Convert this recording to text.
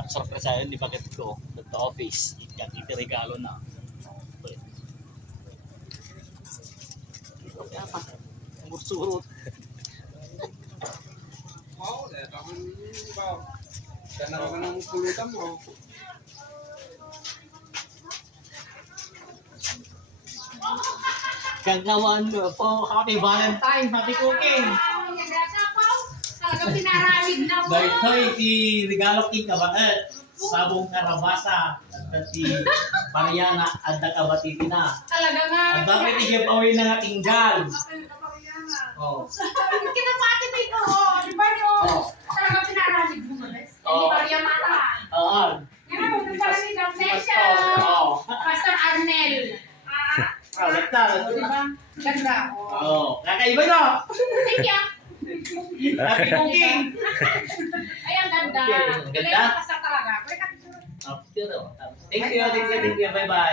nakasurpresa yun, di bakit ko sa office, itiregalo na. Kaya pa, surut-surut. Oo, Ganda naman ang pulutan mo. Gagawan po, happy Valentine, happy cooking. Talagang pinaramid na po. Dahil si regalo king kabaet, sabong karabasa, at si Mariana at nakabati na. Talaga nga. At bakit i-giveaway na nga tinggal? Oh. Kinapati dito, di ba nyo? Talagang pinaramid mo, Maris. Hindi ba riyan mata? Oo. Yan, huwag pala ni Damnesha. Oo. Pastor Arnel. Ganda. Di ba? Ganda. Oo. Kakaiba na. Thank you. Happy cooking. Ay, ang ganda. Okay, ang ganda. Ganda talaga. Thank you. Bye-bye.